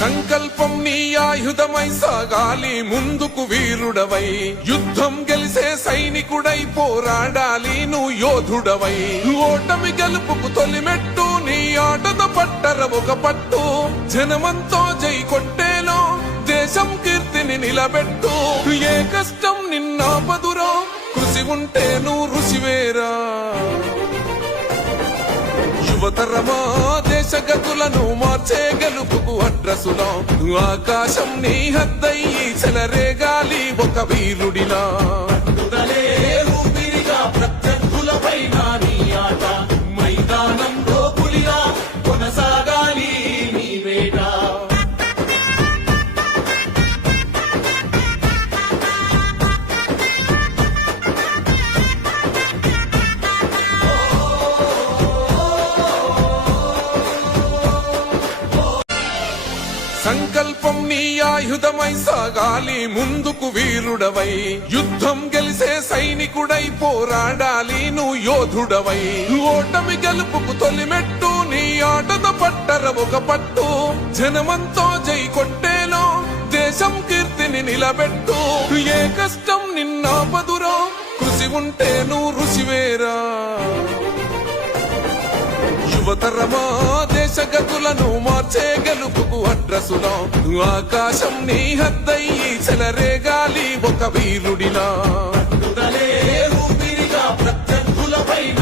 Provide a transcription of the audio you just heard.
సంకల్పం నీ ఆయుధమై సాగాలి ముందుకు వీరుడవై, యుద్ధం గెలిసే సైనికుడై పోరాడాలి నువ్వు యోధుడవై. ఓటమి గెలుపుకు తొలిమెట్టు నీ ఆటద పట్టర ఒక పట్టు, జనమంతో జై కొట్టేలో దేశం కీర్తిని నిలబెట్టు. ఏ కష్టం నిన్నాపదురో కృషి ఉంటే నువ్వు రుచివేరా. యువతరమా దేశ గతులను మార్చే గెలుపుకు అడ్రసులా, ఆకాశం నీ హద్దయ్యి చెలరేగాలి ఒక వీరుడిలా. ప్రత్యర్థులపైన నీ ఆట మైదానంలో పులిలా కొనసాగాలి నీ వేట. సంకల్పం నీ ఆయుధమై సాగాలి ముందుకు వీరుడవై, యుద్ధం గెలిసే సైనికుడై పోరాడాలి నువ్వు యోధుడవై. ఓటమి గెలుపుకు తొలిమెట్టు నీ ఆటద పట్టర ఒక పట్టు, జనమంతో జై కొట్టేలో దేశం కీర్తిని నిలబెట్టు. ఏ కష్టం నిన్నాపదురో కృషి ఉంటే నువ్వు రుచివేరా. యువతరమా దేశ గతులను మార్చే గెలుపుకు అడ్రసులా, ఆకాశం నీ హద్దయ్యి చెలరేగాలి ఒక వీరుడిలా. ప్రత్యర్థులపైన